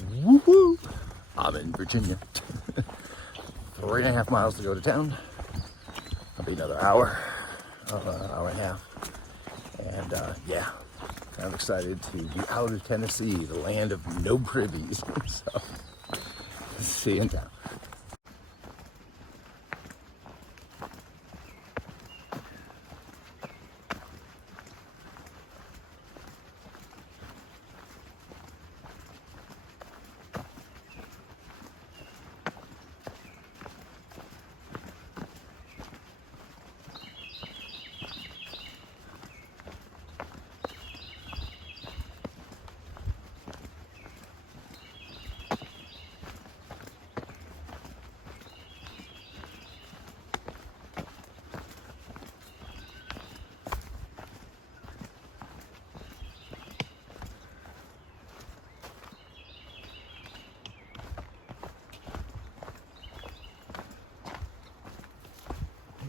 Woohoo! I'm in Virginia. 3.5 miles to go to town. I'll be another hour, hour and a half. And yeah, kind of excited to be out of Tennessee, the land of no privies. So, see you in town.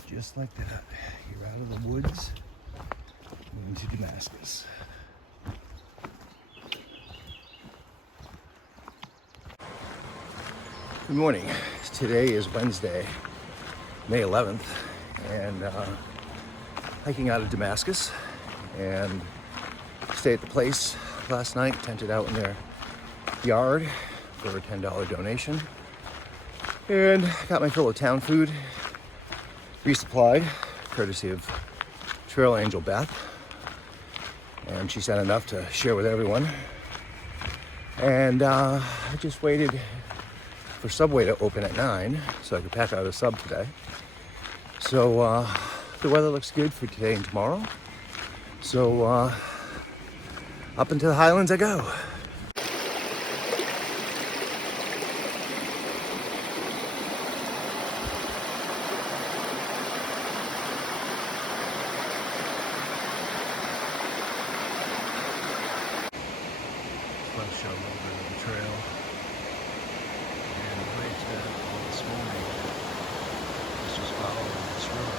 Just like that, you're out of the woods, moving to Damascus. Good morning. Today is Wednesday, May 11th, and hiking out of Damascus, and stayed at the place last night, tented out in their yard for a $10 donation, and got my fill of town food, resupplied, courtesy of Trail Angel Beth, and she sent enough to share with everyone. And I just waited for Subway to open at 9 so I could pack out a sub today. So the weather looks good for today and tomorrow. So up into the highlands I go. Let's show a little bit of the trail. And the way to this morning is just following this road.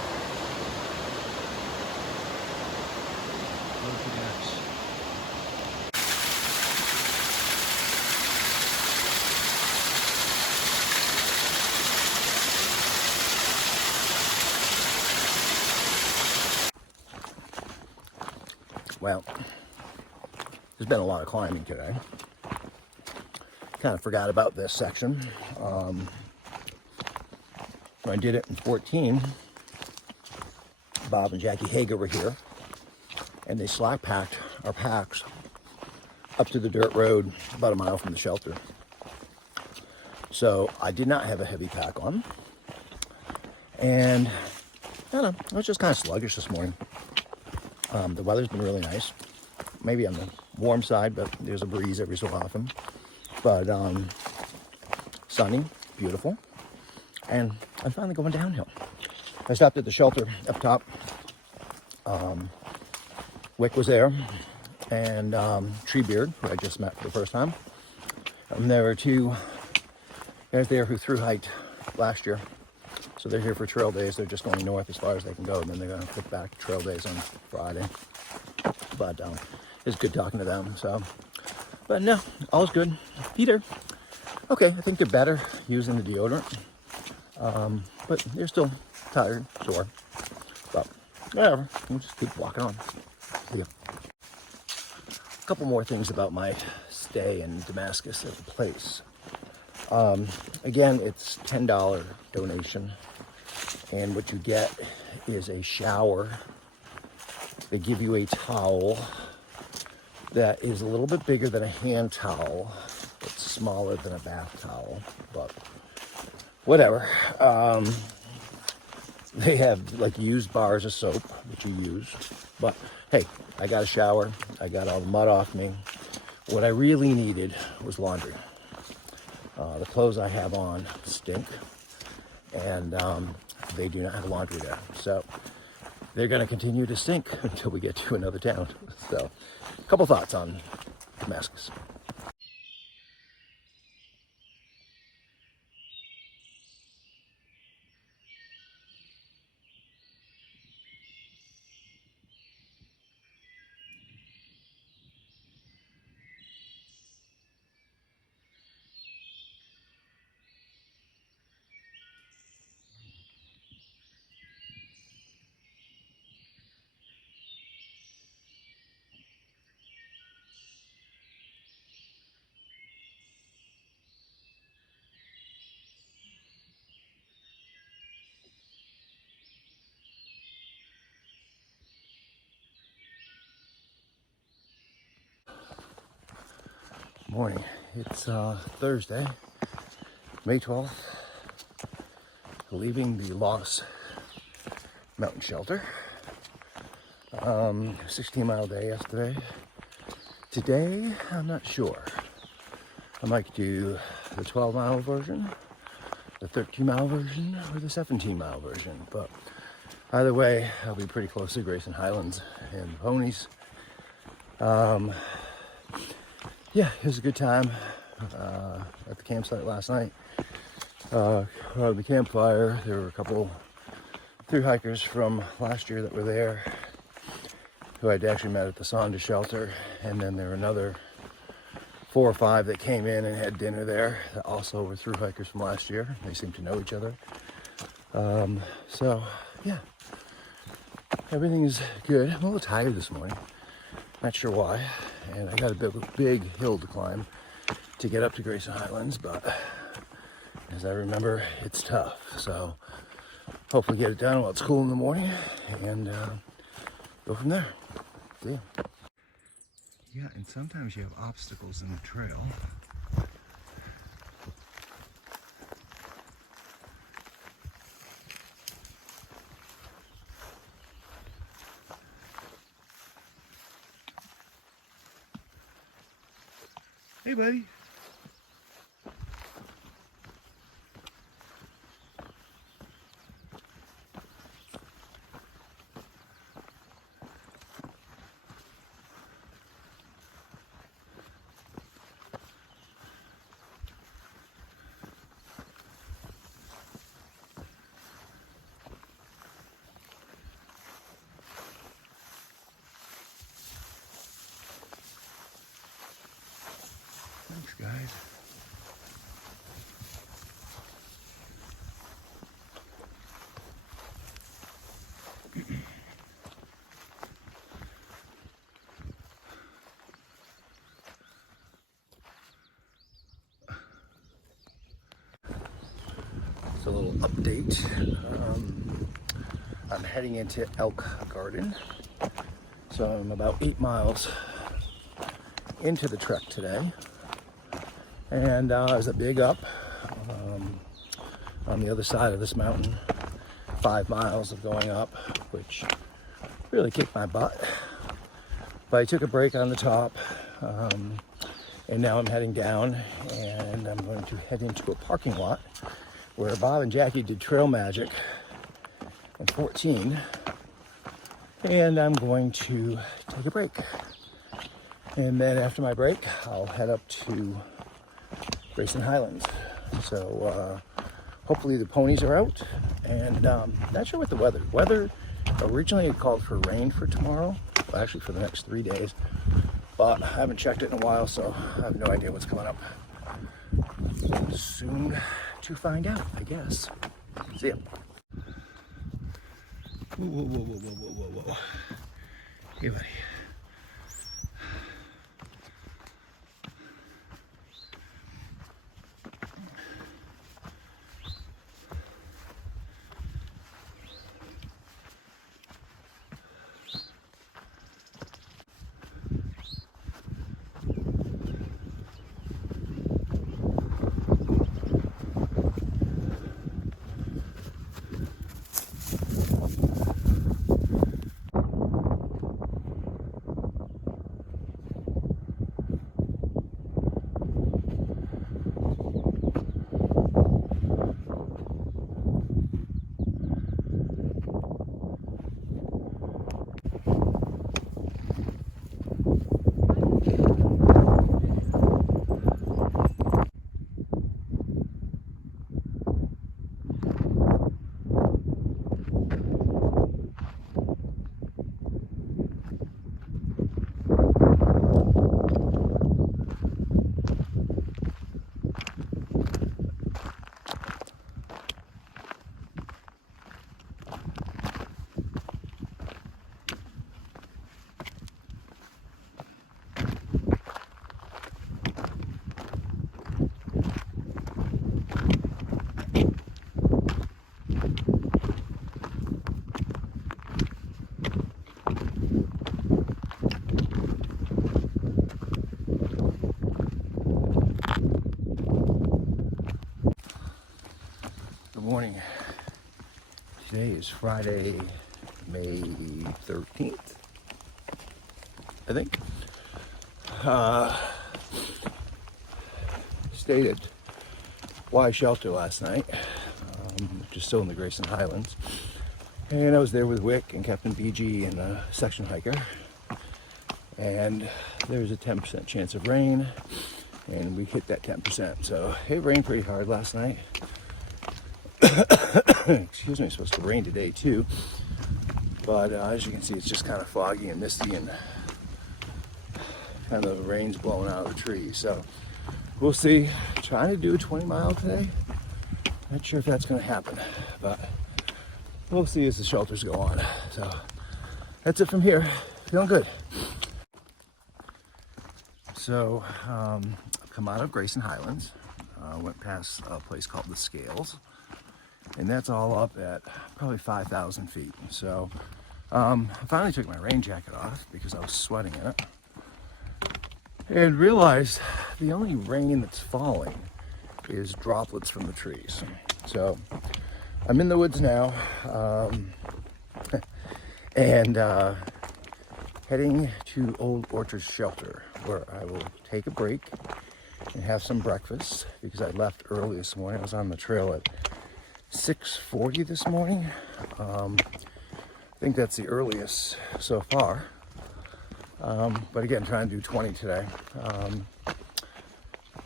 Road to gas. Well, there's been a lot of climbing today. Kind of forgot about this section. When I did it in 14, Bob and Jackie Hager were here, and they slack packed our packs up to the dirt road about a mile from the shelter. So I did not have a heavy pack on, and I don't know, I was just kind of sluggish this morning. The weather's been really nice, maybe on the warm side, but there's a breeze every so often. But sunny, beautiful, and I'm finally going downhill. I stopped at the shelter up top. Wick was there, and Treebeard, who I just met for the first time. And there were two guys there who thru hiked last year, so they're here for trail days. They're just going north as far as they can go, and then they're going to put back to trail days on Friday. But it's good talking to them. So, but no, all's good. Peter, okay, I think they're better using the deodorant, but they're still tired, sore. But whatever, we'll just keep walking on. See ya. A couple more things about my stay in Damascus at the place. Again, it's $10 donation, and what you get is a shower. They give you a towel that is a little bit bigger than a hand towel. It's smaller than a bath towel, but whatever. They have like used bars of soap, which you use. But hey, I got a shower. I got all the mud off me. What I really needed was laundry. The clothes I have on stink, and they do not have laundry there. So they're going to continue to stink until we get to another town. So a couple thoughts on Damascus. Morning. It's Thursday, May 12th. Leaving the Lost Mountain Shelter. 16-mile day yesterday. Today, I'm not sure. I might do the 12-mile version, the 13-mile version, or the 17-mile version. But either way, I'll be pretty close to Grayson Highlands and the ponies. Yeah, it was a good time at the campsite last night. Around the campfire, there were a couple through hikers from last year that were there who I'd actually met at the Sonda shelter, and then there were another 4 or 5 that came in and had dinner there that also were through hikers from last year. They seemed to know each other. So yeah, everything is good. I'm a little tired this morning, not sure why, and I got a big hill to climb to get up to Grayson Highlands, but as I remember, it's tough. So hopefully get it done while it's cool in the morning and go from there. See ya. Yeah, and sometimes you have obstacles in the trail. Hey, buddy. Thanks, guys. So a little update. I'm heading into Elk Garden. So I'm about 8 miles into the trek today. And there's a big up on the other side of this mountain. 5 miles of going up, which really kicked my butt. But I took a break on the top, and now I'm heading down, and I'm going to head into a parking lot where Bob and Jackie did Trail Magic in 14, and I'm going to take a break. And then after my break, I'll head up to Grayson Highlands. So hopefully the ponies are out, and not sure what the weather originally it called for rain for tomorrow, well, actually for the next 3 days, but I haven't checked it in a while, so I have no idea what's coming up. Soon to find out, I guess. See ya. Whoa, whoa, whoa, whoa, whoa, whoa, whoa. Hey, buddy. morning. Today is Friday, May 13th, I think. Stayed at Y Shelter last night, just still in the Grayson Highlands. And I was there with Wick and Captain BG and a section hiker. And there was a 10% chance of rain, and we hit that 10%. So it rained pretty hard last night. Excuse me, it's supposed to rain today too. But as you can see, it's just kind of foggy and misty, and kind of the rain's blowing out of the trees. So we'll see. Trying to do a 20 mile today. Not sure if that's going to happen, but we'll see as the shelters go on. So that's it from here. Feeling good. So I've come out of Grayson Highlands, went past a place called the Scales, and that's all up at probably 5,000 feet. So I finally took my rain jacket off because I was sweating in it, and realized the only rain that's falling is droplets from the trees. So I'm in the woods now, and heading to Old Orchard Shelter, where I will take a break and have some breakfast, because I left early this morning. I was on the trail at 6:40 this morning. I think that's the earliest so far. But again, trying to do 20 today.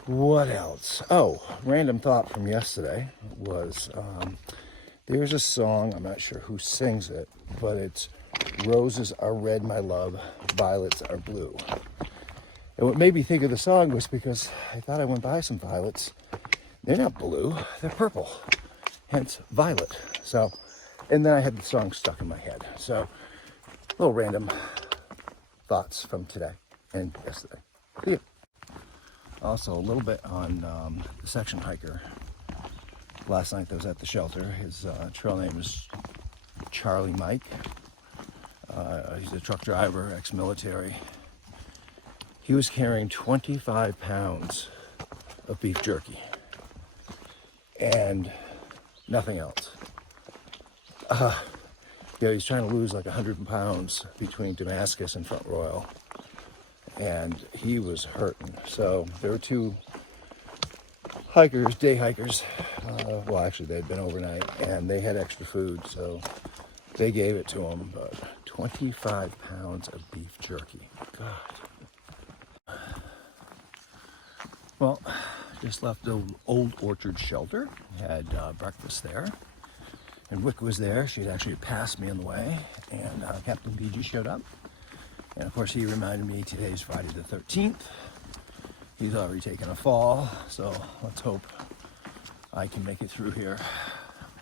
What else? Oh, random thought from yesterday was there's a song, I'm not sure who sings it, but it's "Roses are red, my love, violets are blue." And what made me think of the song was because I thought I went by some violets. They're not blue, they're purple, hence violet. So, and then I had the song stuck in my head. So, little random thoughts from today and yesterday. See ya. Also, a little bit on the section hiker last night that was at the shelter. His trail name is Charlie Mike. He's a truck driver, ex-military. He was carrying 25 pounds of beef jerky and nothing else. He's trying to lose like 100 pounds between Damascus and Front Royal, and he was hurting. So there were two hikers, day hikers. Well, actually, they'd been overnight, and they had extra food, so they gave it to him. But 25 pounds of beef jerky. God. Well, just left the Old Orchard Shelter. Had breakfast there. And Wick was there. She had actually passed me on the way. And Captain BG showed up. And of course, he reminded me today's Friday the 13th. He's already taken a fall. So let's hope I can make it through here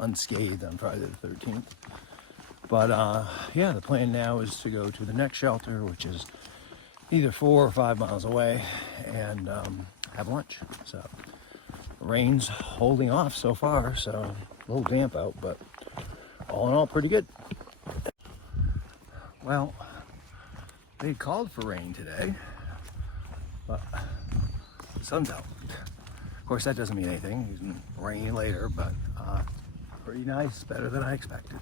unscathed on Friday the 13th. But yeah, the plan now is to go to the next shelter, which is either 4 or 5 miles away, and have lunch. So rain's holding off so far, so a little damp out, but all in all, pretty good. Well, they called for rain today, but the sun's out. Of course, that doesn't mean anything. It's gonna rain later, but pretty nice, better than I expected.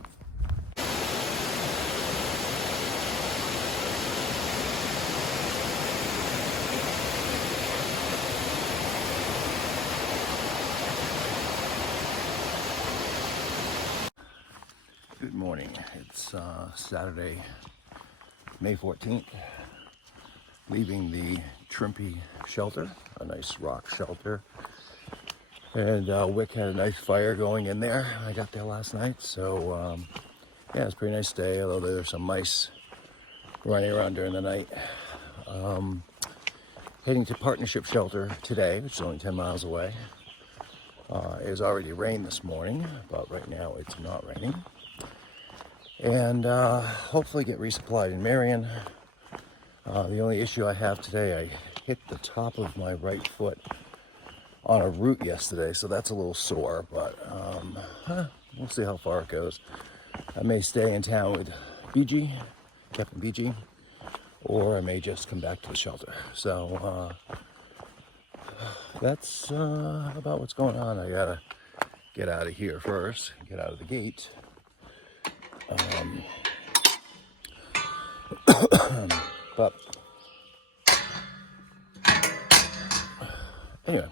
Good morning. It's Saturday, May 14th. Leaving the Trimpy shelter, a nice rock shelter. And Wick had a nice fire going in there. I got there last night, so yeah, it's a pretty nice day, although there's some mice running around during the night. Heading to Partnership Shelter today, which is only 10 miles away. It has already rained this morning, but right now it's not raining. And hopefully get resupplied in Marion. The only issue I have today, I hit the top of my right foot on a root yesterday, so that's a little sore, but we'll see how far it goes. I may stay in town with BG, Captain BG, or I may just come back to the shelter. So that's about what's going on. I gotta get out of here first, get out of the gate. But anyway,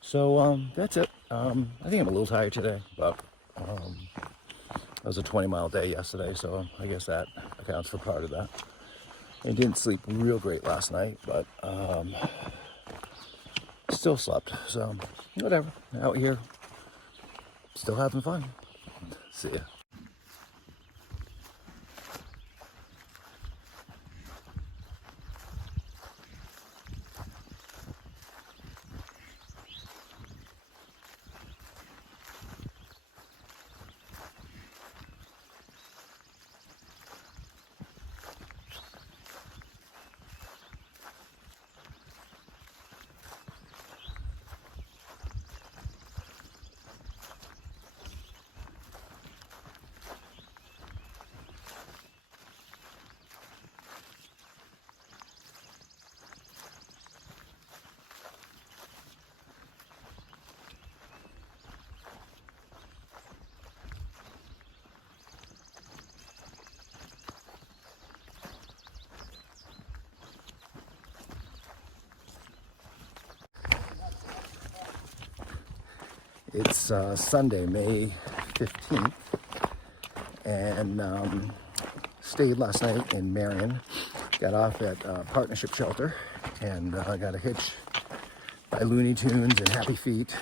so that's it. I think I'm a little tired today, but it was a 20-mile day yesterday, so I guess that accounts for part of that. I didn't sleep real great last night, but still slept, so whatever. Out here, still having fun. See ya. It's Sunday, May 15th, and stayed last night in Marion. Got off at Partnership Shelter, and got a hitch by Looney Tunes and Happy Feet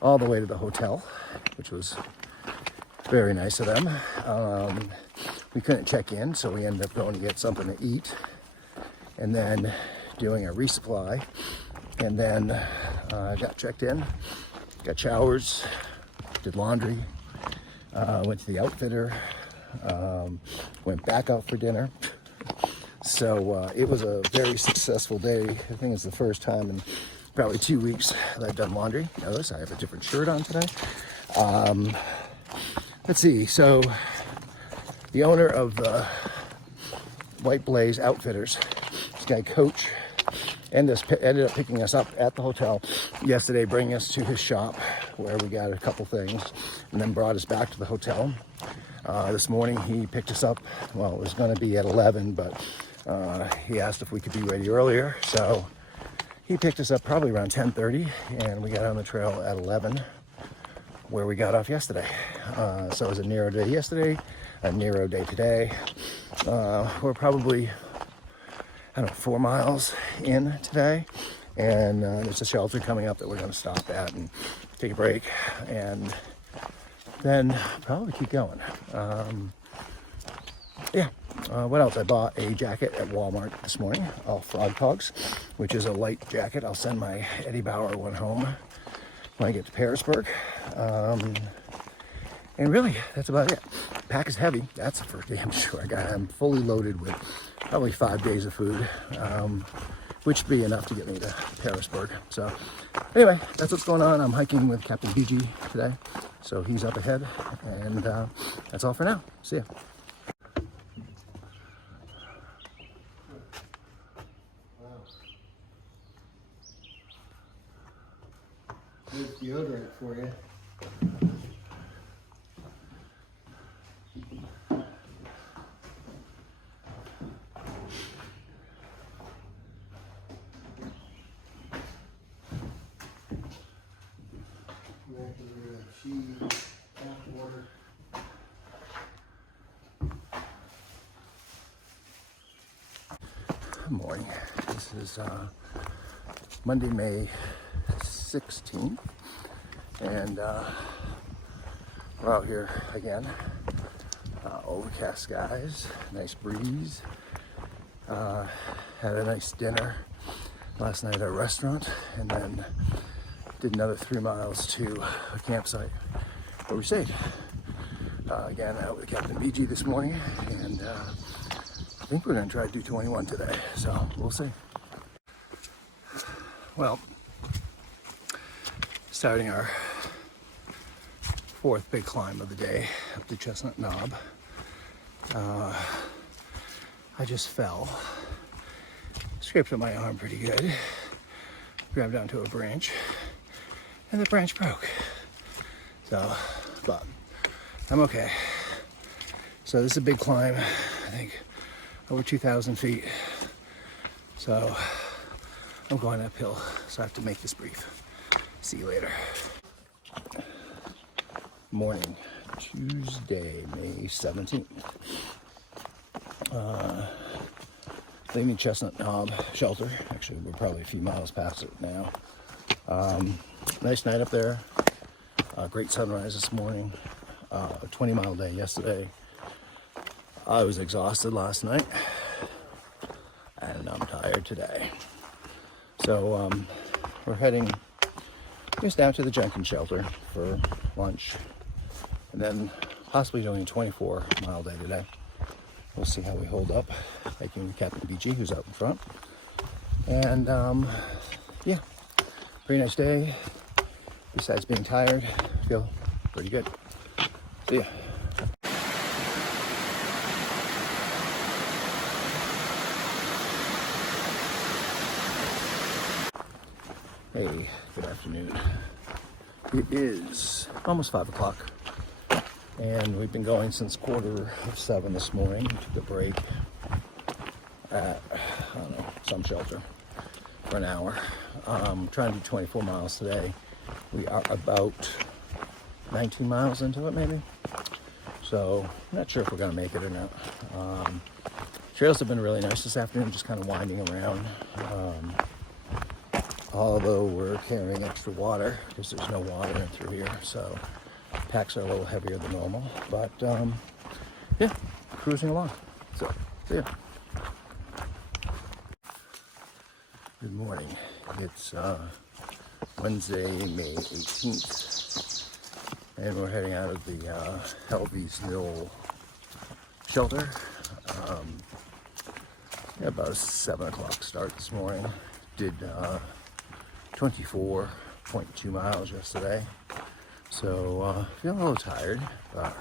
all the way to the hotel, which was very nice of them. We couldn't check in, so we ended up going to get something to eat, and then doing a resupply, and then got checked in. Got showers, did laundry, went to the outfitter, went back out for dinner. So it was a very successful day. I think it's the first time in probably 2 weeks that I've done laundry. Notice I have a different shirt on today. Let's see, so the owner of the White Blaze Outfitters, this guy Coach, ended up picking us up at the hotel yesterday, bringing us to his shop where we got a couple things, and then brought us back to the hotel. This morning he picked us up. Well, it was going to be at 11, but he asked if we could be ready earlier, so he picked us up probably around 10:30, and we got on the trail at 11, where we got off yesterday. So it was a narrow day yesterday, a narrow day today. We're probably, I don't know, 4 miles in today, and there's a shelter coming up that we're going to stop at and take a break, and then probably keep going. What else? I bought a jacket at Walmart this morning, all Frog Pogs, which is a light jacket. I'll send my Eddie Bauer one home when I get to Pearisburg. And really, that's about it. Pack is heavy, that's for damn sure. I'm fully loaded with probably 5 days of food, which would be enough to get me to Pearisburg. So anyway, that's what's going on. I'm hiking with Captain BG today, so he's up ahead, and that's all for now. See ya. There's deodorant for you. Good morning. This is Monday, May 16th, and we're out here again. Overcast skies, nice breeze. Had a nice dinner last night at a restaurant, and then did another 3 miles to a campsite where we stayed. Again, out with Captain BG this morning, and I think we're going to try to do 21 today, so we'll see. Well, starting our 4th big climb of the day up the Chestnut Knob. I just fell, scraped up my arm pretty good, grabbed onto a branch, and the branch broke. So, but I'm okay. So this is a big climb, I think over 2,000 feet. So I'm going uphill, so I have to make this brief. See you later. Morning, Tuesday, May 17th. Leaving Chestnut Knob Shelter. Actually, we're probably a few miles past it now. Nice night up there. Great sunrise this morning. 20-mile day yesterday. I was exhausted last night, and I'm tired today. So we're heading just down to the Jenkins Shelter for lunch, and then possibly doing a 24-mile day today. We'll see how we hold up, hiking Captain BG, who's out in front. And yeah, pretty nice day. Besides being tired, I feel pretty good. See ya. Hey, good afternoon. It is almost 5 o'clock, and we've been going since 6:45 this morning. Took a break at, I don't know, some shelter for an hour. Trying to do 24 miles today. We are about 19 miles into it, maybe. So, I'm not sure if we're going to make it or not. Trails have been really nice this afternoon, just kind of winding around. Although we're carrying extra water because there's no water in through here, so packs are a little heavier than normal. But yeah, cruising along. So, see ya. Good morning. It's Wednesday, May 18th, and we're heading out of the Helvey's Mill Shelter. Yeah, about a 7 o'clock start this morning. Did 24.2 miles yesterday, so feeling a little tired, but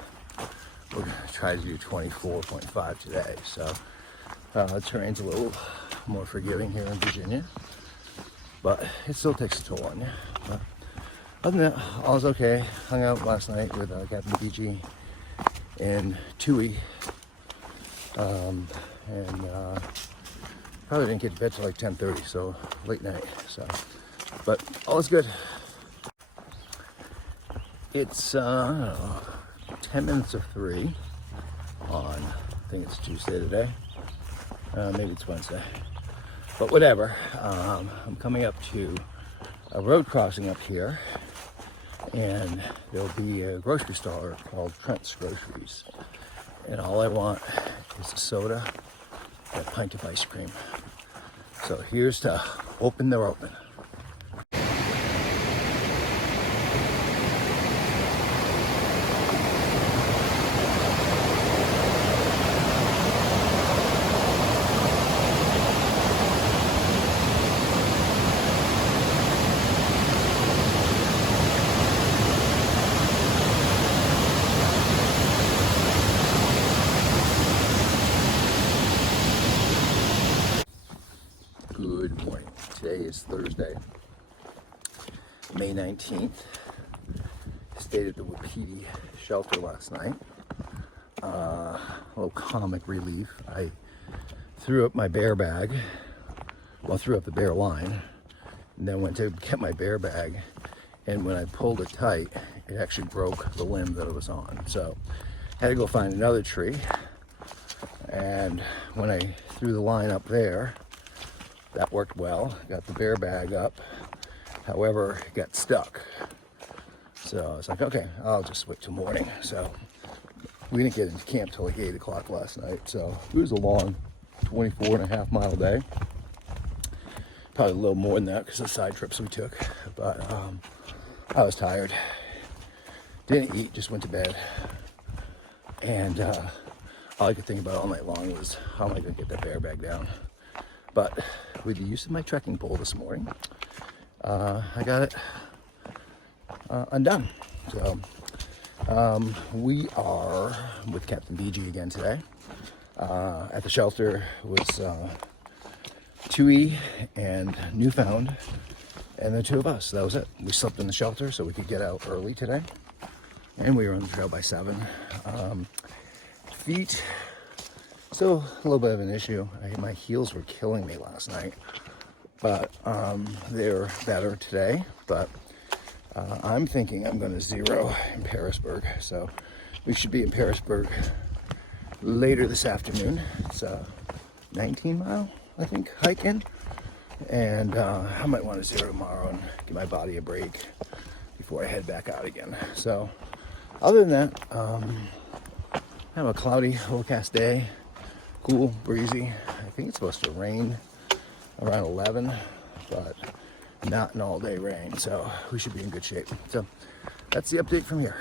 we're going to try to do 24.5 today. So the terrain's a little more forgiving here in Virginia, but it still takes a toll on you. But other than that, all's okay. Hung out last night with Captain BG and Tui, and probably didn't get to bed till like 10:30, so late night. So, but all is good. It's I don't know, 10 minutes of 3 on, I think it's Tuesday today. Maybe it's Wednesday, but whatever. I'm coming up to a road crossing up here, and there'll be a grocery store called Trent's Groceries, and all I want is a soda and a pint of ice cream. So here's to hoping they're open. Good morning. Today is Thursday, May 19th. Stayed at the Wapiti Shelter last night. A little comic relief. I threw up my bear bag. Well, threw up the bear line, and then went to get my bear bag. And when I pulled it tight, it actually broke the limb that it was on. So I had to go find another tree. And when I threw the line up there, that worked well. Got the bear bag up. However, it got stuck. So I was like, okay, I'll just wait till morning. So we didn't get into camp till like 8 o'clock last night. So it was a long 24.5 mile day. Probably a little more than that because of the side trips we took. But I was tired. Didn't eat, just went to bed. And all I could think about all night long was, how am I going to get that bear bag down? But with the use of my trekking pole this morning, I got it undone. So we are with Captain BG again today. At the shelter was Tui and Newfound, and the two of us. That was it. We slept in the shelter so we could get out early today. and we were on the trail by 7. Feet, still a little bit of an issue. My heels were killing me last night, but they're better today. But I'm thinking I'm going to zero in Pearisburg, so we should be in Pearisburg later this afternoon. It's a 19-mile, I think, hike in, and I might want to zero tomorrow and give my body a break before I head back out again. So other than that, have a cloudy, overcast day, cool, breezy. I think it's supposed to rain around 11, but not an all-day rain, so we should be in good shape. So that's the update from here.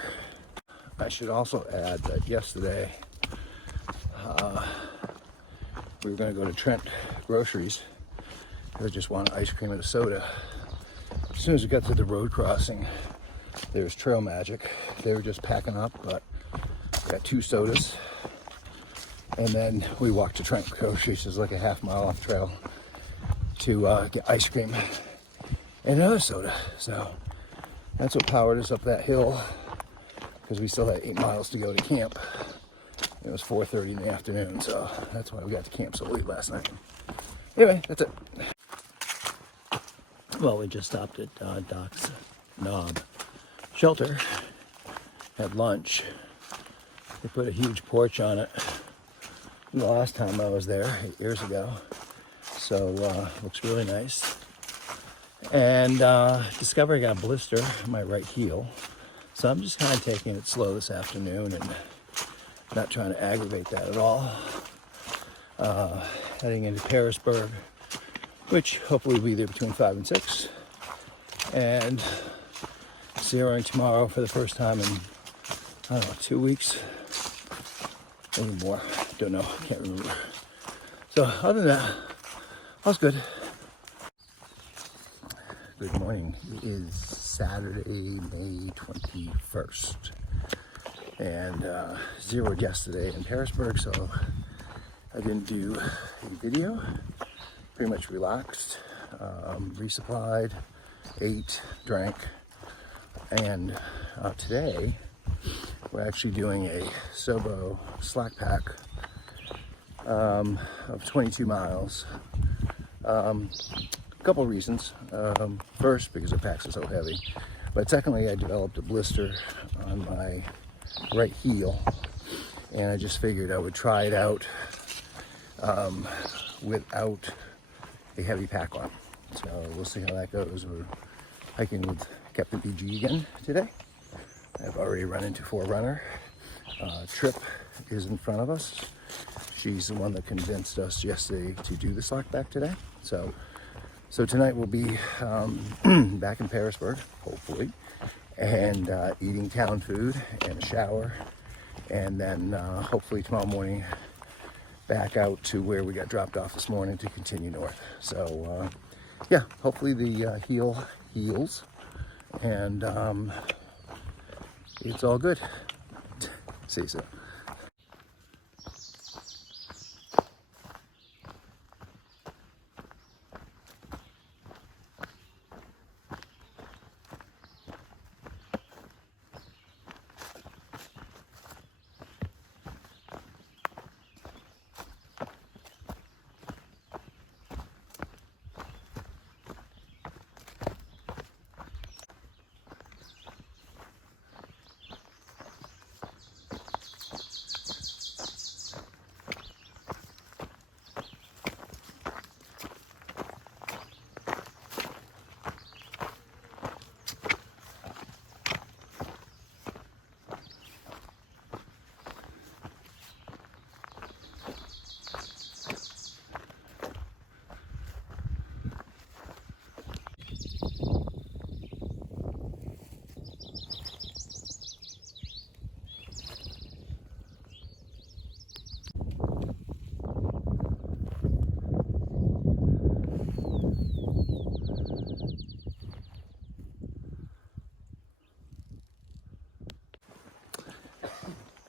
I should also add that yesterday we were going to go to Trent Groceries. I just wanted ice cream and a soda. As soon as we got to the road crossing, there was Trail Magic. They were just packing up, but got 2 sodas. And then we walked to Trent Groceries, it's like a half-mile off trail, to get ice cream and another soda. So that's what powered us up that hill, because we still had 8 miles to go to camp. It was 4:30 in the afternoon, so that's why we got to camp so late last night. Anyway, that's it. Well, we just stopped at Doc's Knob Shelter, had lunch. They put a huge porch on it the last time I was there 8 years ago, so looks really nice. And discovered I got a blister in my right heel, so I'm just kind of taking it slow this afternoon and not trying to aggravate that at all. Heading into Pearisburg, which hopefully will be there between 5 and 6, and zeroing tomorrow for the first time in, I don't know, 2 weeks, maybe more, don't know, can't remember. So other than that, all's good. Good morning. It is Saturday, May 21st, and zeroed yesterday in Pearisburg, so I didn't do a video. Pretty much relaxed, resupplied, ate, drank, and today we're actually doing a Sobo slack pack of 22 miles. A couple of reasons. First, because the packs are so heavy, but secondly, I developed a blister on my right heel, and I just figured I would try it out without a heavy pack on. So we'll see how that goes. We're hiking with Captain PG again today. I've already run into Forerunner. Trip is in front of us. She's the one that convinced us yesterday to do the slack back today. So tonight we'll be back in Pearisburg, hopefully, and eating town food and a shower, and then hopefully tomorrow morning back out to where we got dropped off this morning to continue north. So yeah, hopefully the heel heals, and it's all good. See you soon.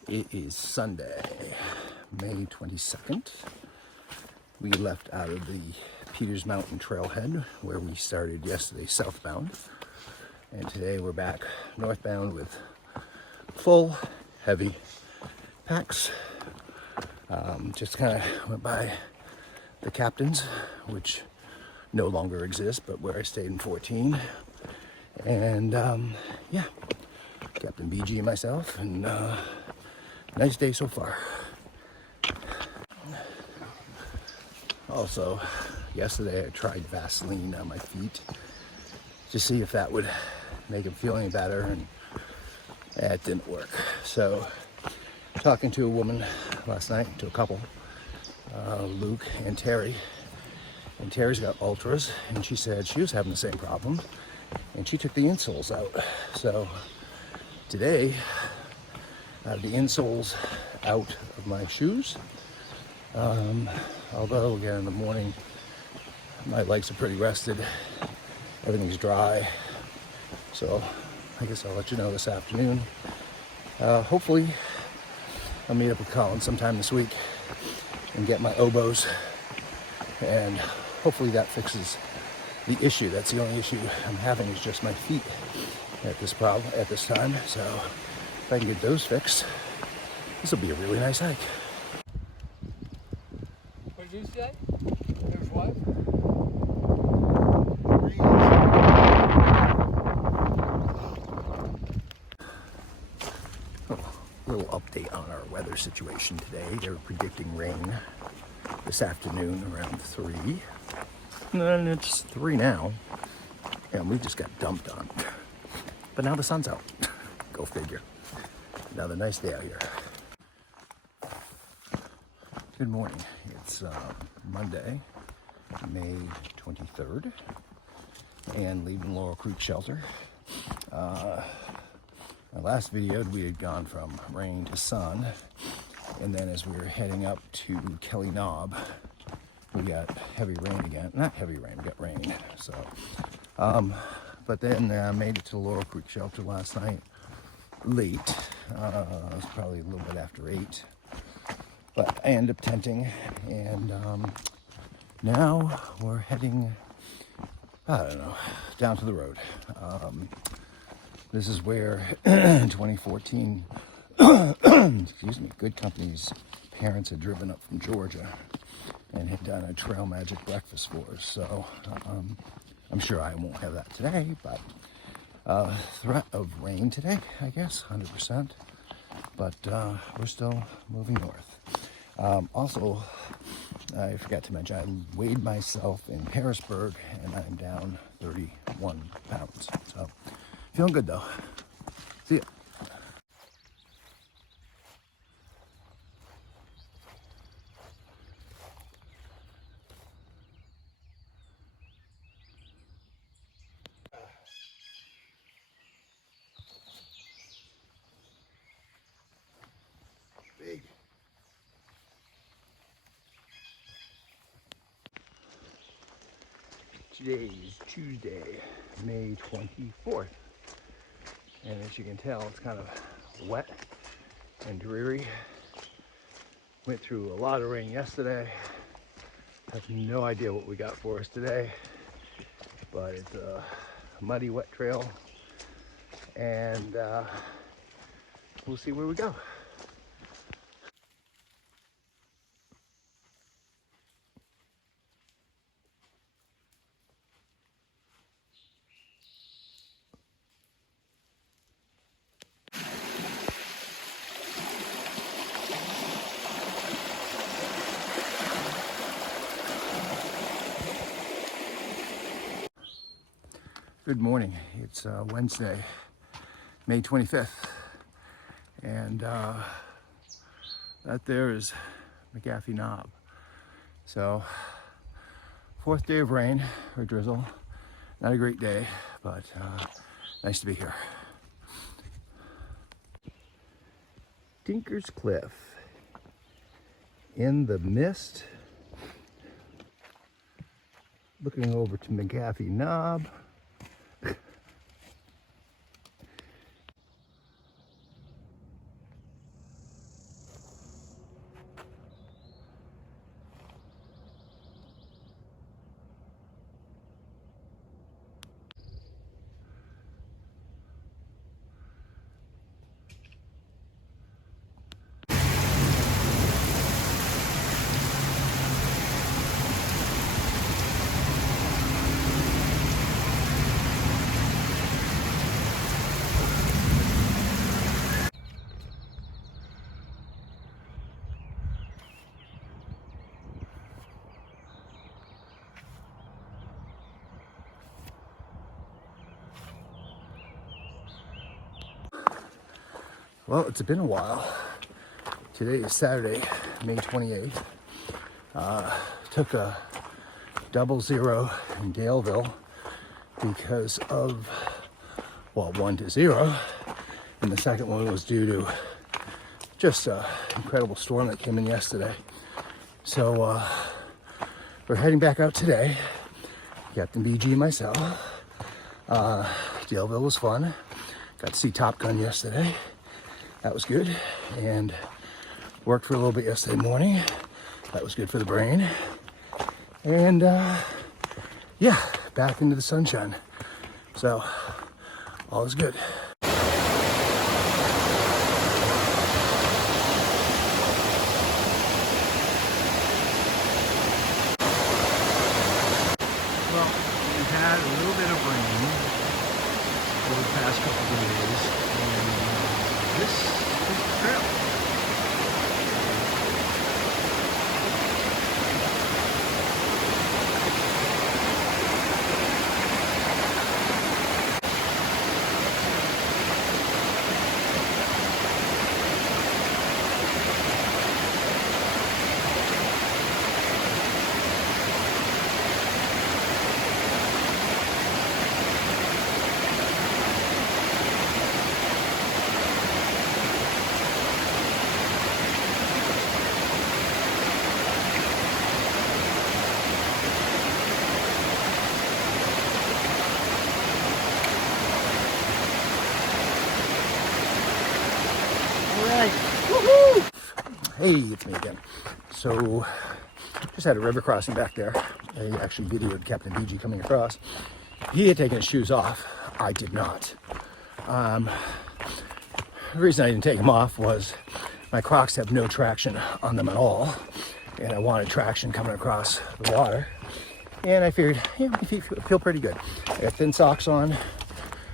It is Sunday, May 22nd. We left out of the Peters Mountain Trailhead where we started yesterday southbound. And today we're back northbound with full, heavy packs. Just kind of went by the Captain's, which no longer exists, but where I stayed in 14. And yeah, Captain BG and myself, and nice day so far. Also, yesterday I tried Vaseline on my feet to see if that would make them feel any better, and it didn't work. So, talking to a woman last night, to a couple, Luke and Terry, and Terry's got ultras, and she said she was having the same problem, and she took the insoles out. So today, I have the insoles out of my shoes. Although again in the morning, my legs are pretty rested, everything's dry. So I guess I'll let you know this afternoon. Hopefully I'll meet up with Colin sometime this week and get my oboes, and hopefully that fixes the issue. That's the only issue I'm having, is just my feet at this time. So if I can get those fixed, this will be a really nice hike. What did you say? There's what? Little update on our weather situation today. They're predicting rain this afternoon around 3. And it's 3 now, and we just got dumped on. But now the sun's out. Go figure. Another nice day out here. Good morning. It's Monday, May 23rd, and leaving Laurel Creek Shelter. My last video, we had gone from rain to sun, and then as we were heading up to Kelly Knob, we got heavy rain again. Not heavy rain, we got rain. So, but then I made it to Laurel Creek Shelter last night, late. It was probably a little bit after 8. But I ended up tenting, and now we're heading, I don't know, down to the road. This is where in 2014, excuse me, Good Company's parents had driven up from Georgia and had done a Trail Magic breakfast for us. So I'm sure I won't have that today, but threat of rain today, I guess, 100%. But we're still moving north. Also, I forgot to mention, I weighed myself in Harrisburg, and I'm down 31 pounds. So feeling good though. See ya. Big. Today's Tuesday, May 24th. And as you can tell, it's kind of wet and dreary. Went through a lot of rain yesterday. Have no idea what we got for us today, but it's a muddy, wet trail, and we'll see where we go. Good morning. It's Wednesday, May 25th, and that there is McGaffey Knob. So, 4th day of rain or drizzle. Not a great day, but nice to be here. Tinker's Cliff. In the mist, looking over to McGaffey Knob. Well, it's been a while. Today is Saturday, May 28th. Took a 00 in Daleville because of, well, 1-0. And the second one was due to just an incredible storm that came in yesterday. So we're heading back out today. Captain BG and myself. Daleville was fun. Got to see Top Gun yesterday. That was good. And worked for a little bit yesterday morning. That was good for the brain. And yeah, back into the sunshine. So all is good. Well, we've had a little bit of rain over the past couple of days, and this is the trail. Hey, it's me again. So, just had a river crossing back there. I actually videoed Captain BG coming across. He had taken his shoes off. I did not. The reason I didn't take them off was my Crocs have no traction on them at all. And I wanted traction coming across the water. And I figured, yeah, my feet feel pretty good. I got thin socks on.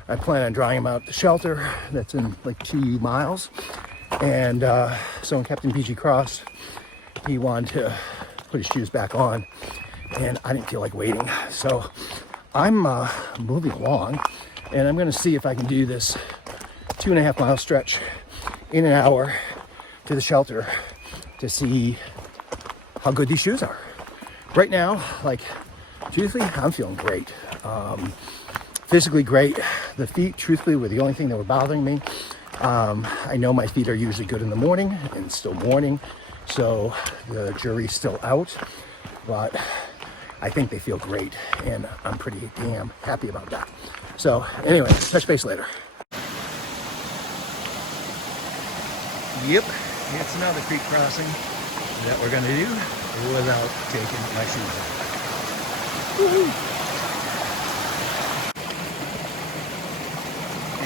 I plan on drying them out at the shelter that's in like 2 miles. And so when Captain BG crossed, he wanted to put his shoes back on, and I didn't feel like waiting. So I'm moving along, and I'm going to see if I can do this 2.5 mile stretch in an hour to the shelter to see how good these shoes are. Right now, like, truthfully, I'm feeling great. Physically great. The feet, truthfully, were the only thing that were bothering me. I know my feet are usually good in the morning, and it's still morning, so the jury's still out, but I think they feel great, and I'm pretty damn happy about that. So anyway, touch base later. Yep, it's another creek crossing that we're gonna do without taking my shoes off. Woo-hoo.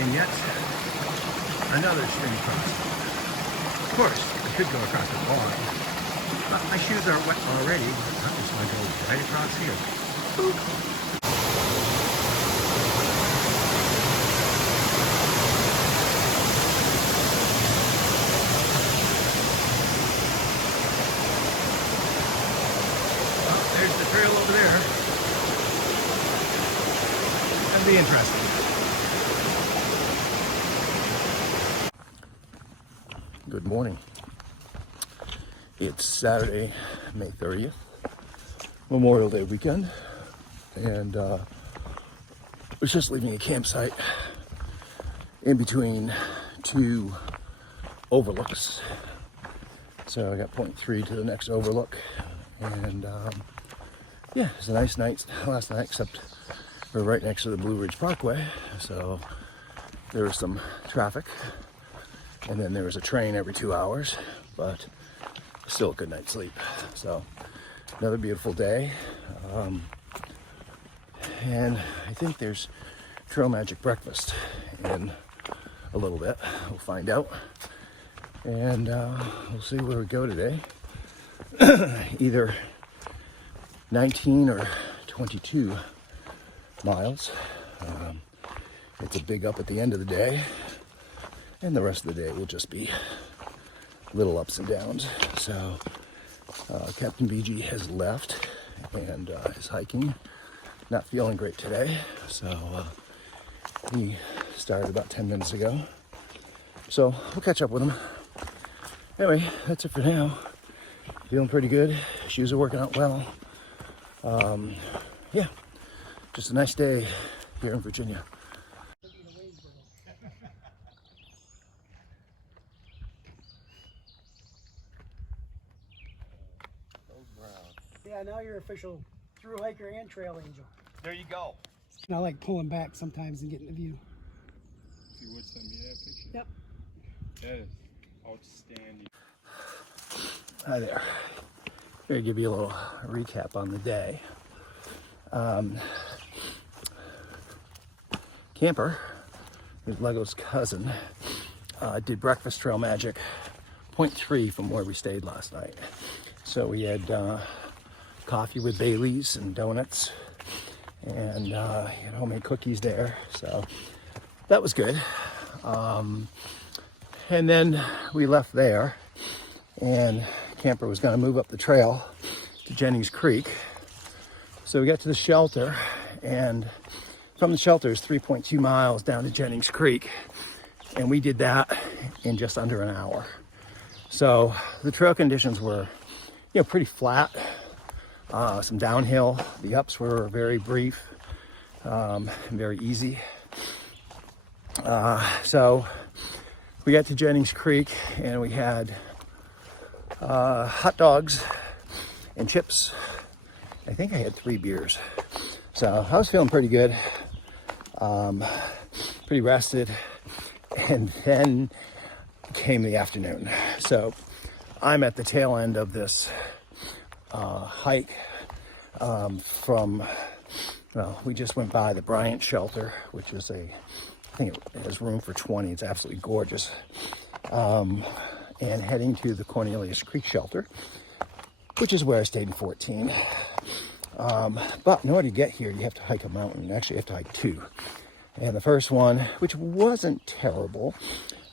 And yet, another stream crossing. Of course, I could go across the pond, but my shoes are wet already. I'm just going to go right across here. Boop. Well, there's the trail over there. That'd be interesting. Good morning. It's Saturday, May 30th, Memorial Day weekend, and I was just leaving a campsite in between 2 overlooks. So I got point 3 to the next overlook, and yeah, it was a nice night last night, except we're right next to the Blue Ridge Parkway, so there was some traffic. And then there was a train every 2 hours, but still a good night's sleep. So another beautiful day. And I think there's Trail Magic breakfast in a little bit. We'll find out. And we'll see where we go today. Either 19 or 22 miles. It's a big up at the end of the day. And the rest of the day will just be little ups and downs. So Captain BG has left and is hiking. Not feeling great today. So he started about 10 minutes ago. So we'll catch up with him. Anyway, that's it for now. Feeling pretty good. Shoes are working out well. Yeah, just a nice day here in Virginia. Yeah, now you're official through hiker and trail angel. There you go. And I like pulling back sometimes and getting the view. If you would send me that picture. Yep. That is outstanding. Hi there. Here to give you a little recap on the day. Camper, who's Lego's cousin, did breakfast trail magic 0.3 from where we stayed last night. So we had coffee with Bailey's and donuts, and he had homemade cookies there. So that was good. And then we left there, and Camper was going to move up the trail to Jennings Creek. So we got to the shelter, and from the shelter is 3.2 miles down to Jennings Creek, and we did that in just under an hour. So the trail conditions were, pretty flat. Some downhill. The ups were very brief, and very easy. So we got to Jennings Creek, and we had hot dogs and chips. I think I had 3 beers. So I was feeling pretty good, pretty rested. And then came the afternoon. So I'm at the tail end of this hike we just went by the Bryant Shelter, which is I think it has room for 20. It's absolutely gorgeous. And heading to the Cornelius Creek Shelter, which is where I stayed in 14. But in order to get here, you have to hike a mountain. Actually, you have to hike 2. And the first one, which wasn't terrible,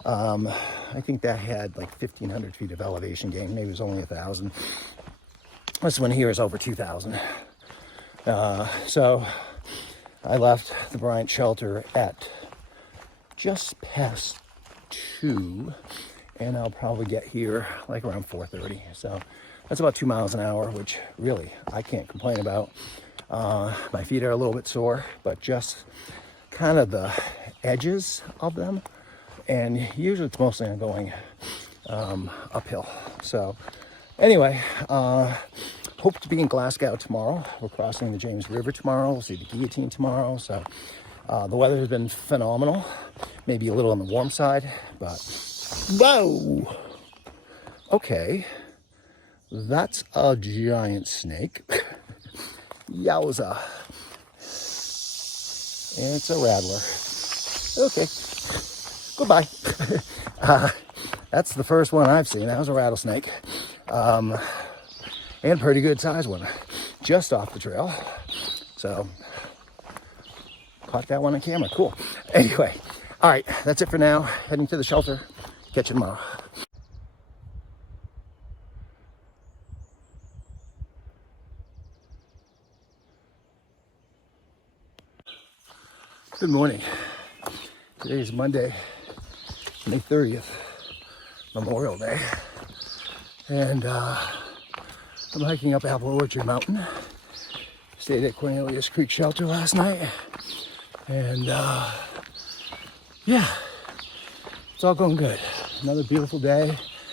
I think that had like 1,500 feet of elevation gain. Maybe it was only 1,000. This one here is over 2,000. So I left the Bryant Shelter at just past 2, and I'll probably get here like around 4:30. So that's about 2 miles an hour, which really I can't complain about. My feet are a little bit sore, but just kind of the edges of them, and usually it's mostly I'm going uphill. So anyway, hope to be in Glasgow tomorrow. We're crossing the James River tomorrow. We'll see the guillotine tomorrow. So the weather has been phenomenal. Maybe a little on the warm side, but whoa! Okay, that's a giant snake. Yowza. And it's a rattler. Okay, goodbye. That's the first one I've seen. That was a rattlesnake. And a pretty good sized one. Just off the trail. So, caught that one on camera. Cool. Anyway, all right, that's it for now. Heading to the shelter. Catch you tomorrow. Good morning. Today is Monday, May 30th, Memorial Day. And I'm hiking up Apple Orchard Mountain. Stayed at Cornelius Creek Shelter last night. And yeah, it's all going good. Another beautiful day.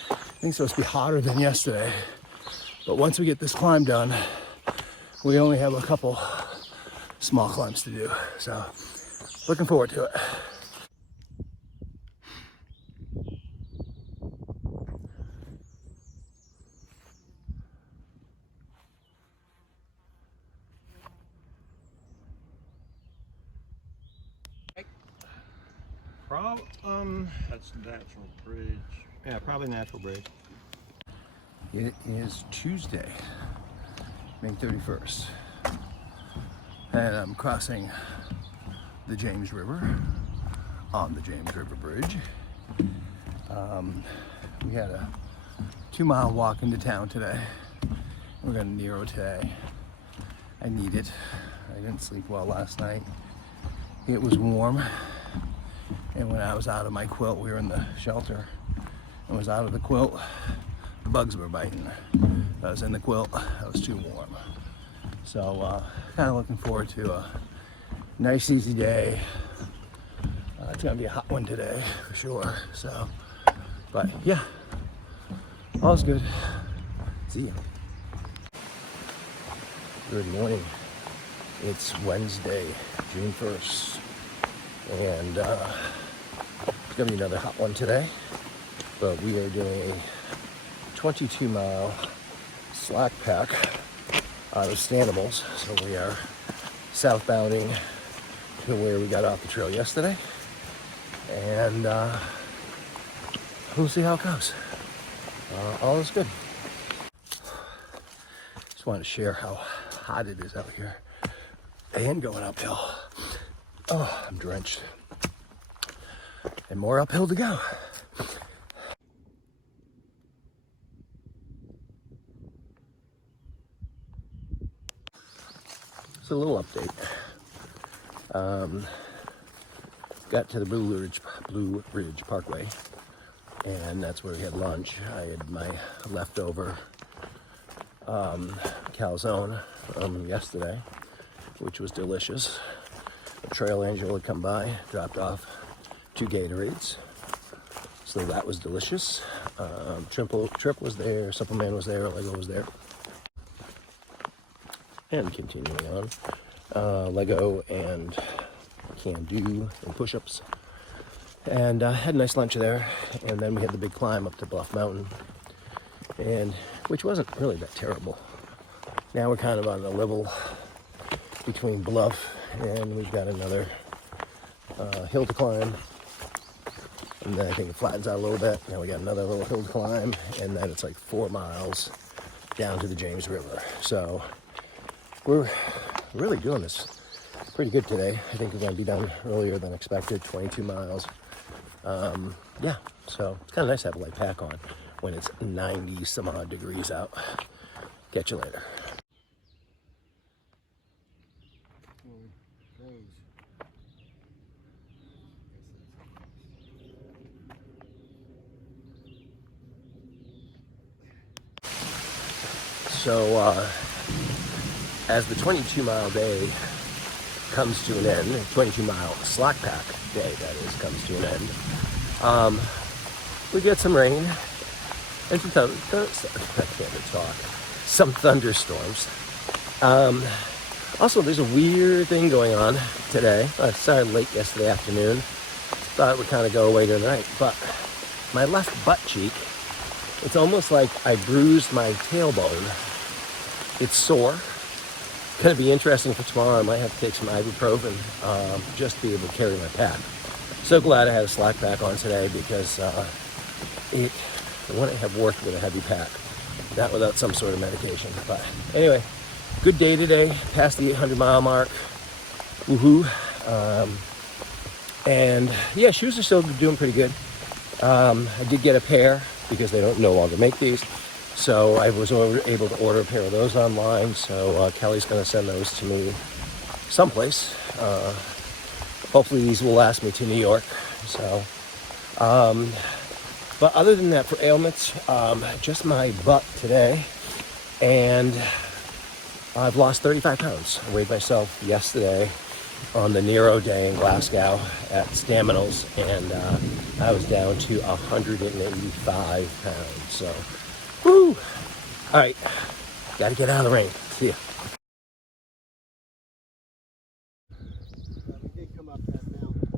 I think it's supposed to be hotter than yesterday. But once we get this climb done, we only have a couple small climbs to do. So looking forward to it. That's natural bridge. Yeah, probably natural bridge. It is Tuesday, May 31st, and I'm crossing the James River on the James River Bridge. We had a 2-mile walk into town today. We're going to Nero today. I need it. I didn't sleep well last night. It was warm. And when I was out of my quilt, we were in the shelter. I was out of the quilt, the bugs were biting. I was in the quilt, I was too warm. So kind of looking forward to a nice easy day. It's gonna be a hot one today for sure. So, but yeah, all's good. See ya. Good morning. It's Wednesday, June 1st, and it's gonna be another hot one today. But we are doing a 22-mile slack pack out of Stanimals. So we are southbounding to where we got off the trail yesterday, and we'll see how it goes. All is good. Just wanted to share how hot it is out here and going uphill. Oh, I'm drenched. And more uphill to go. It's a little update. Got to the Blue Ridge Parkway, and that's where we had lunch. I had my leftover calzone from yesterday, which was delicious. A trail ranger would come by, dropped off 2 Gatorades, so that was delicious. Trip was there, Suppleman was there, Lego was there. And continuing on, Lego and Can Do and push-ups. And had a nice lunch there, and then we had the big climb up to Bluff Mountain, and which wasn't really that terrible. Now we're kind of on the level between Bluff, and we've got another hill to climb, and then I think it flattens out a little bit. Now we got another little hill to climb, and then it's like 4 miles down to the James River. So we're really doing this pretty good today. I think we're going to be done earlier than expected, 22 miles. Yeah, so it's kind of nice to have a light pack on when it's 90 some odd degrees out. Catch you later. So as the 22-mile day comes to an end, 22-mile slack pack day, that is, comes to an end, we get some rain and some thunderstorms. Also, there's a weird thing going on today. I started late yesterday afternoon. Thought it would kind of go away tonight, but my left butt cheek, it's almost like I bruised my tailbone. It's sore. Gonna be interesting for tomorrow. I might have to take some ibuprofen just to be able to carry my pack. So glad I had a slack pack on today, because I wouldn't have worked with a heavy pack, not without some sort of medication. But anyway, good day today. Past the 800-mile mark. Woohoo! And yeah, shoes are still doing pretty good. I did get a pair because they no longer make these. So I was able to order a pair of those online. So Kelly's going to send those to me someplace. Hopefully these will last me to New York. So, but other than that, for ailments, just my butt today. And I've lost 35 pounds. I weighed myself yesterday on the Nero Day in Glasgow at Staminals, and I was down to 185 pounds. So, woo! All right, gotta get out of the rain. See ya. We did come up that mountain.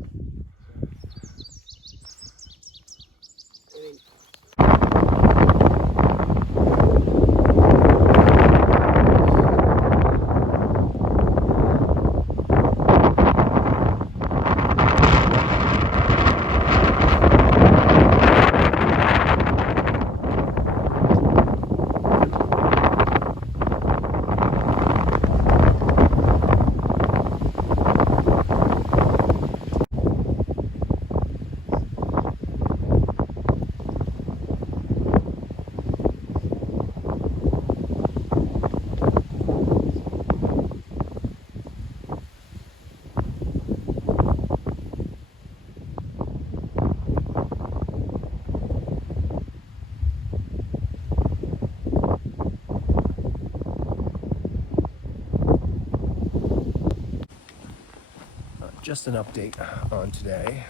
just an update on today.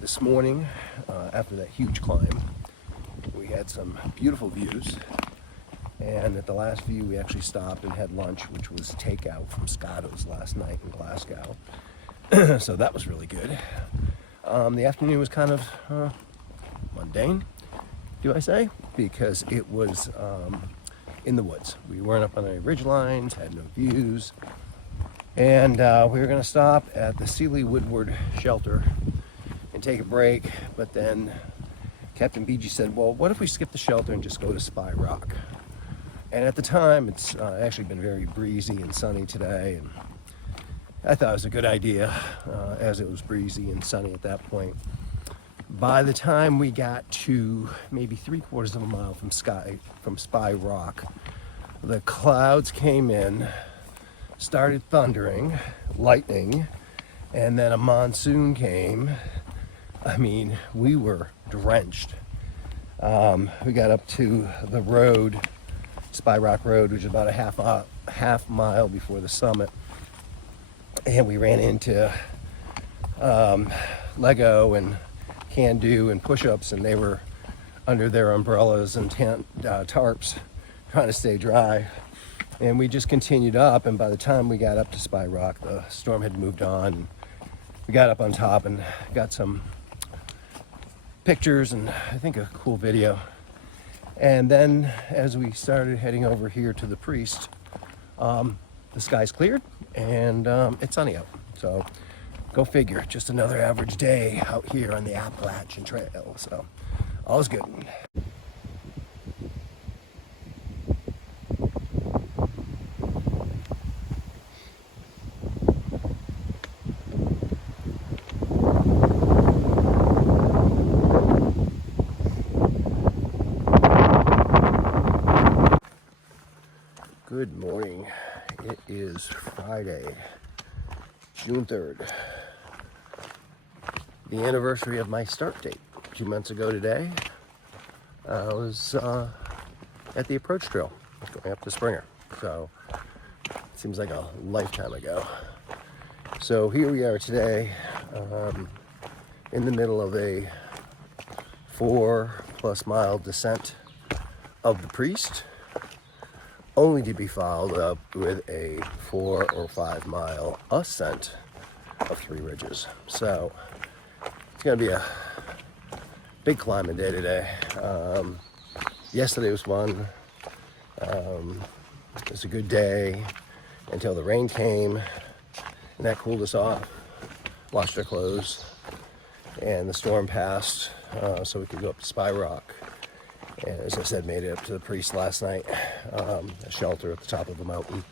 This morning, after that huge climb, we had some beautiful views. And at the last view, we actually stopped and had lunch, which was takeout from Scotto's last night in Glasgow. So that was really good. The afternoon was kind of mundane, do I say? Because it was in the woods. We weren't up on any ridge lines, had no views. And we were going to stop at the Sealy Woodward shelter and take a break. But then Captain BG said, well, what if we skip the shelter and just go to Spy Rock? And at the time, it's actually been very breezy and sunny today. And I thought it was a good idea, as it was breezy and sunny at that point. By the time we got to maybe 3/4 of a mile from Spy Rock, the clouds came in, started thundering, lightning, and then a monsoon came. I mean, we were drenched. We got up to the road, Spy Rock Road, which is about a half mile before the summit, and we ran into Lego and Can Do and Push-Ups, and they were under their umbrellas and tarps trying to stay dry. And we just continued up, and by the time we got up to Spy Rock, the storm had moved on. We got up on top and got some pictures and I think a cool video. And then as we started heading over here to the Priest, the skies cleared and it's sunny out. So go figure, just another average day out here on the Appalachian Trail. So all's good. Good morning. It is Friday, June 3rd. The anniversary of my start date. 2 months ago today, I was at the approach trail going up to Springer. So it seems like a lifetime ago. So here we are today, in the middle of a 4+ mile descent of the Priest, only to be followed up with a 4 or 5 mile ascent of 3 ridges. So it's gonna be a big climbing day today. Yesterday was fun. It was a good day until the rain came and that cooled us off. Washed our clothes and the storm passed, so we could go up to Spy Rock. And as I said, made it up to the Priest last night, a shelter at the top of the mountain.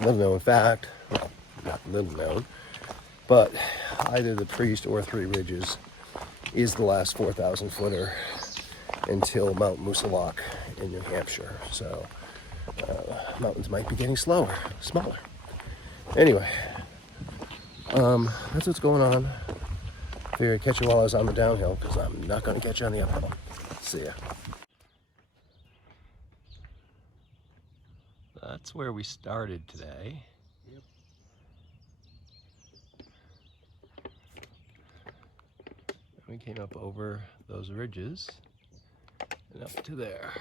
Little known fact, well, not little known, but either the Priest or 3 Ridges is the last 4,000 footer until Mount Moosilauke in New Hampshire. So mountains might be getting smaller. Anyway, that's what's going on. Figured I'd catch you while I was on the downhill, because I'm not going to catch you on the uphill. See ya. That's where we started today. Yep. We came up over those ridges and up to there.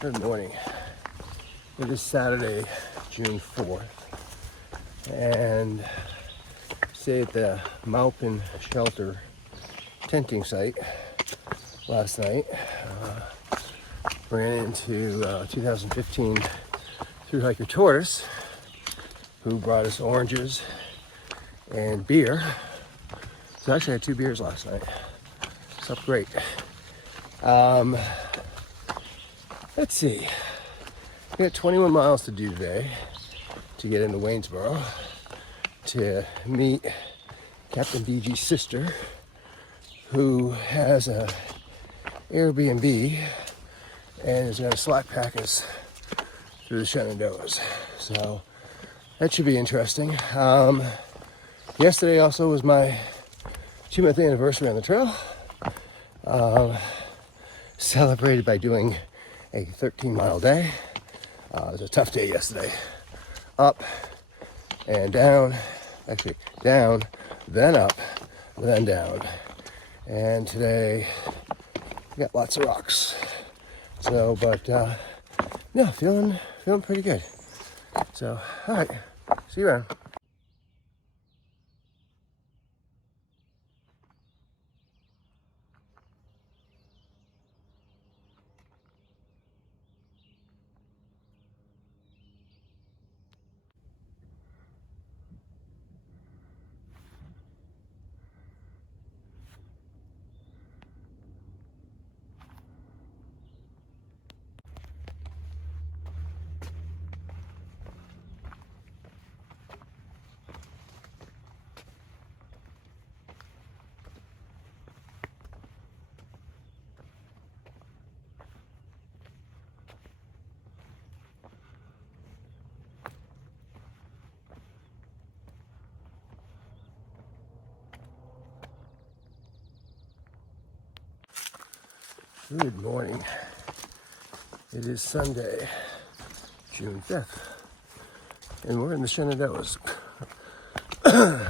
Good morning. It is Saturday, June 4th, and stayed at the Maupin Shelter tenting site last night. Ran into 2015 through hiker Tortoise, who brought us oranges and beer. So actually I had 2 beers last night. Slept great. Let's see. We got 21 miles to do today to get into Waynesboro to meet Captain BG's sister, who has a Airbnb and is going to slack pack us through the Shenandoahs. So that should be interesting. Yesterday also was my 2-month anniversary on the trail. Celebrated by doing a 13-mile day. It was a tough day yesterday. Up and down, actually down, then up, then down. And today, we got lots of rocks. So, but yeah, feeling pretty good. So, all right, see you around. Good morning. It is Sunday, June 5th, and we're in the Shenandoahs.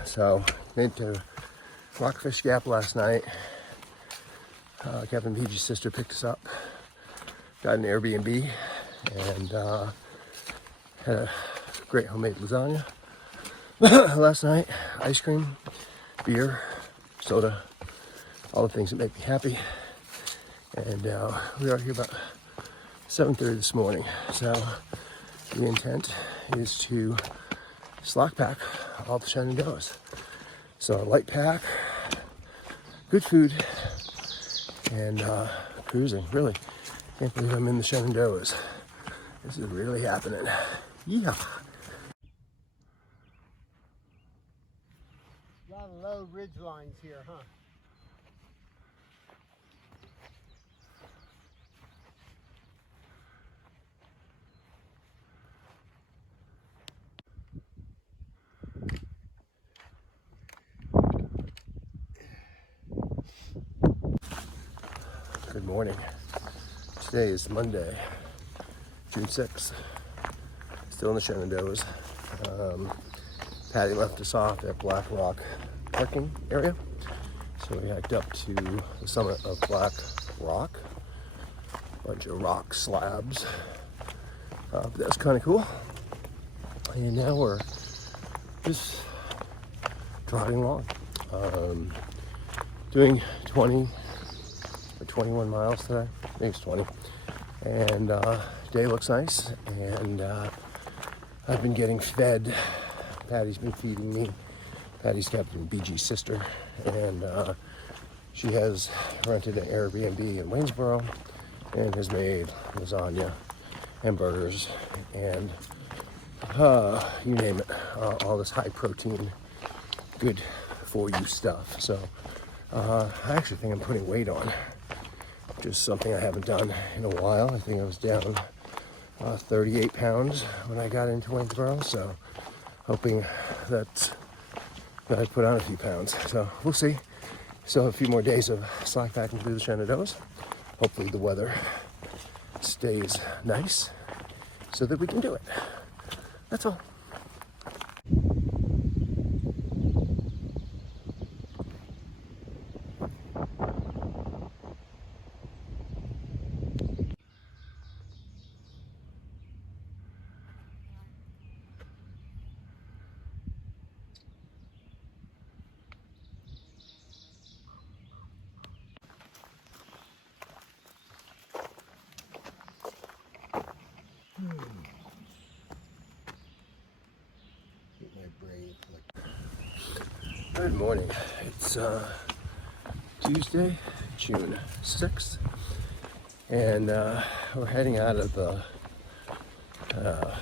So, made to Rockfish Gap last night. Captain BG's sister picked us up, got an Airbnb, and had a great homemade lasagna last night, ice cream, beer, soda, all the things that make me happy. And we are here about 7:30 this morning. So the intent is to slack pack all the Shenandoahs. So a light pack, good food, and cruising. Really, can't believe I'm in the Shenandoahs. This is really happening. Yeah. A lot of low ridge lines here, huh? Good morning. Today is Monday, June 6th. Still in the Shenandoahs. Patty left us off at Black Rock parking area. So we hiked up to the summit of Black Rock. Bunch of rock slabs. But that was kind of cool. And now we're just driving along. Doing 20 or 21 miles today. I think it's 20. And day looks nice. And I've been getting fed. Patty's been feeding me. Patty's Captain BG's sister. And she has rented an Airbnb in Waynesboro and has made lasagna and burgers and you name it. All this high protein, good for you stuff. So I actually think I'm putting weight on. Just something I haven't done in a while. I think I was down 38 pounds when I got into Waynesboro. So hoping that I put on a few pounds. So we'll see. Still have a few more days of slack packing through the Shenandoahs. Hopefully the weather stays nice so that we can do it. That's all. Good morning. It's Tuesday, June 6th, and we're heading out of the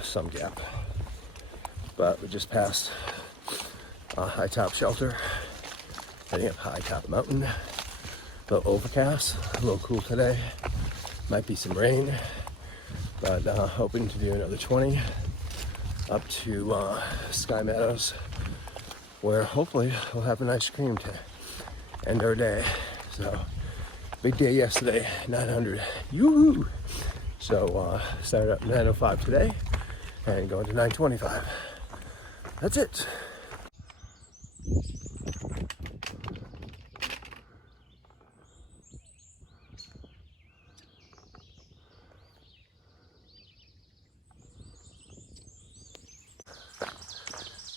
some gap. But we just passed High Top Shelter, heading up High Top Mountain. A little overcast, a little cool today. Might be some rain, but hoping to do another 20 up to Sky Meadows, where hopefully we'll have an ice cream to end our day. So big day yesterday, 900. Yoo-hoo! So started up 905 today and going to 925. That's it.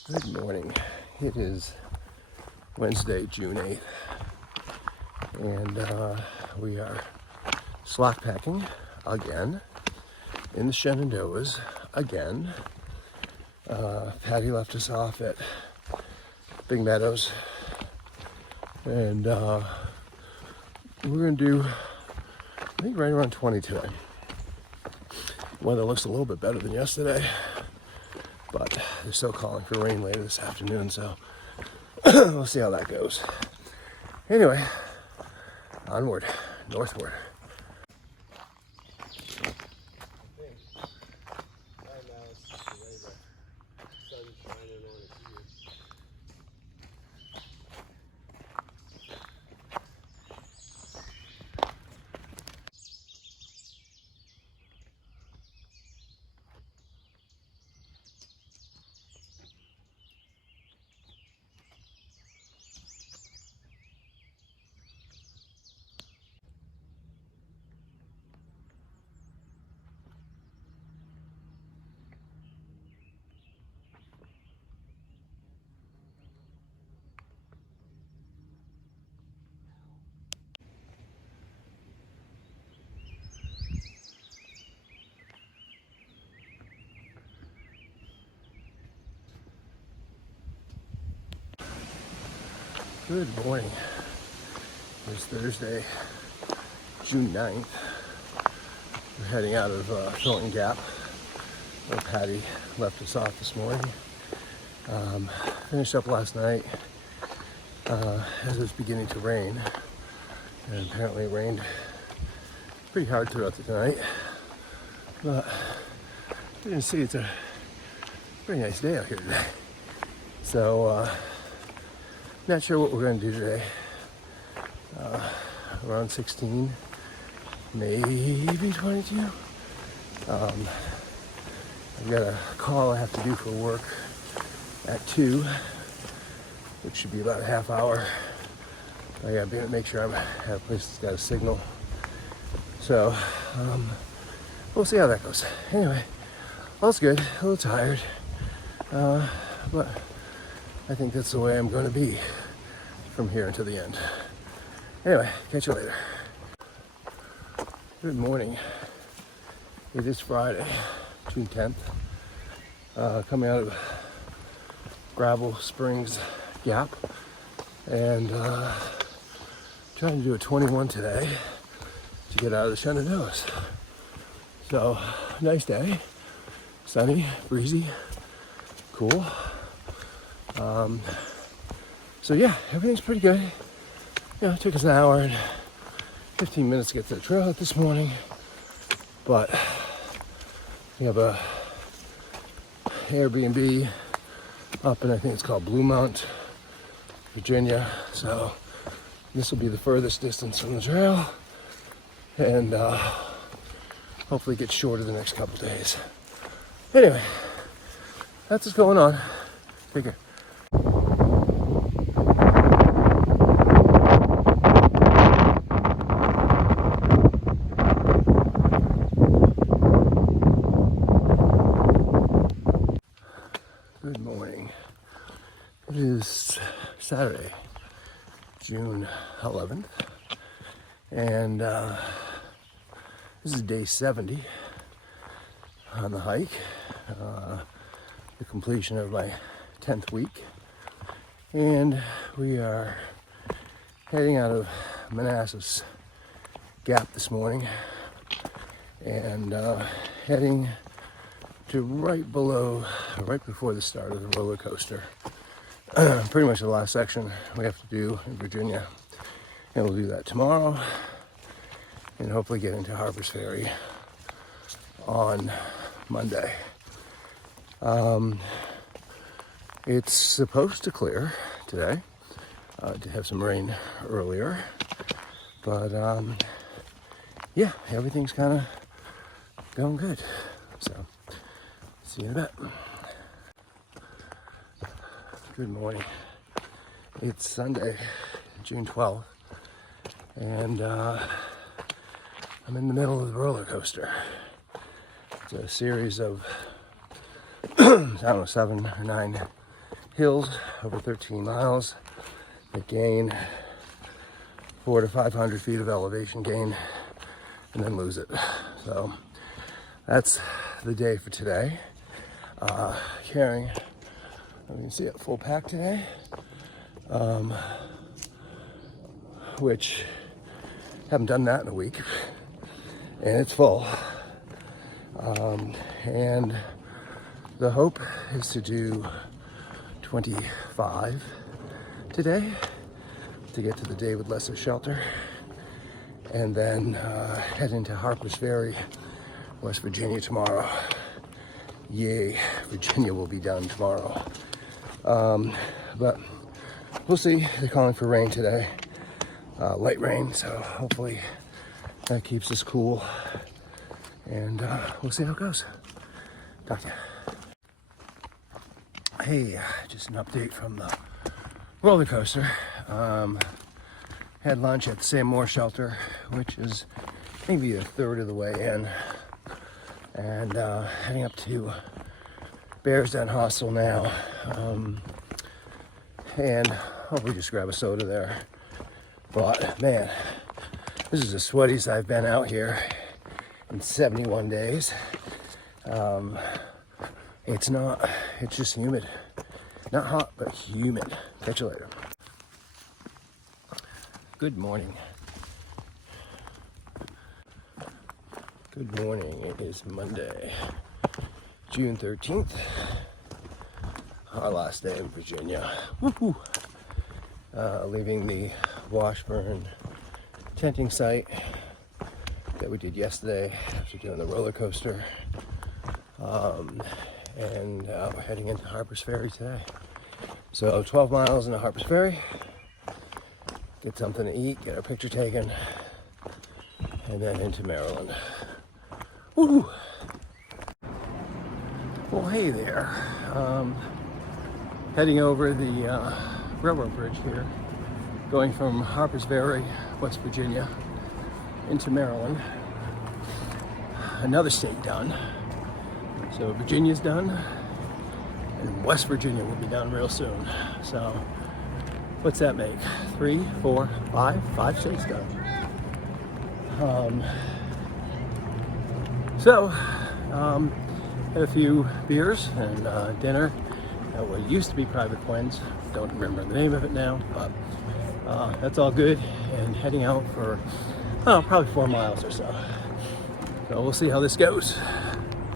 Good morning. It is Wednesday, June 8th, and we are slack packing again in the Shenandoahs again. Patty left us off at Big Meadows, and we're gonna do, I think, right around 20 today. Weather looks a little bit better than yesterday, but they're still calling for rain later this afternoon, so we'll see how that goes. Anyway, onward, northward. Good morning. It's Thursday, June 9th. We're heading out of Thornton Gap, where Patty left us off this morning. Finished up last night as it was beginning to rain, and apparently it rained pretty hard throughout the night. But you can see it's a pretty nice day out here today. So not sure what we're going to do today. Around 16, maybe 22. I've got a call I have to do for work at 2, which should be about a half hour. I gotta make sure I have a place that's got a signal. So we'll see how that goes. Anyway, all's good. A little tired, but I think that's the way I'm going to be from here until the end. Anyway, catch you later. Good morning. It is Friday, June 10th. Coming out of Gravel Springs Gap, and trying to do a 21 today to get out of the Shenandoahs. So, nice day. Sunny, breezy, cool. So yeah, everything's pretty good. It took us an hour and 15 minutes to get to the trail this morning, but we have a Airbnb up in, I think it's called Blue Mount, Virginia. So this will be the furthest distance from the trail, and hopefully get shorter the next couple days. Anyway, that's what's going on. Take care. Good morning. It is Saturday, June 11th, and this is day 70 on the hike, the completion of my 10th week, and we are heading out of Manassas Gap this morning and heading to right before the start of the roller coaster. Pretty much the last section we have to do in Virginia. And we'll do that tomorrow. And hopefully get into Harper's Ferry on Monday. It's supposed to clear today. To have some rain earlier. But yeah, everything's kind of going good. So, see you in a bit. Good morning. It's Sunday, June 12th, and I'm in the middle of the roller coaster. It's a series of, I don't know, 7 or 9 hills over 13 miles that gain 400 to 500 feet of elevation gain and then lose it. So that's the day for today. Carrying, you can see it, full pack today, which haven't done that in a week, and it's full. And the hope is to do 25 today to get to the David Lesser shelter, and then head into Harper's Ferry, West Virginia tomorrow. Yay, Virginia will be done tomorrow. But we'll see. They're calling for rain today, light rain, so hopefully that keeps us cool, and we'll see how it goes. Talk to you. Hey, just an update from the roller coaster. Had lunch at the Sam Moore shelter, which is maybe a third of the way in, and heading up to Bears Den Hostel now, and hopefully just grab a soda there. But man, this is the sweatiest I've been out here in 71 days. It's just humid. Not hot, but humid. Catch you later. Good morning. Good morning. It is Monday, June 13th. Our last day in Virginia. Woohoo! Leaving the Washburn tenting site that we did yesterday after doing the roller coaster. And we're heading into Harper's Ferry today. So 12 miles into Harper's Ferry. Get something to eat, get our picture taken, and then into Maryland. Woo! Well, hey there. Heading over the railroad bridge here, going from Harper's Ferry, West Virginia, into Maryland. Another state done. So Virginia's done, and West Virginia will be done real soon. So what's that make? 3, 4, 5 states done. Had a few beers and dinner at what used to be Private Twins. Don't remember the name of it now, but that's all good. And heading out for probably 4 miles or so. So we'll see how this goes.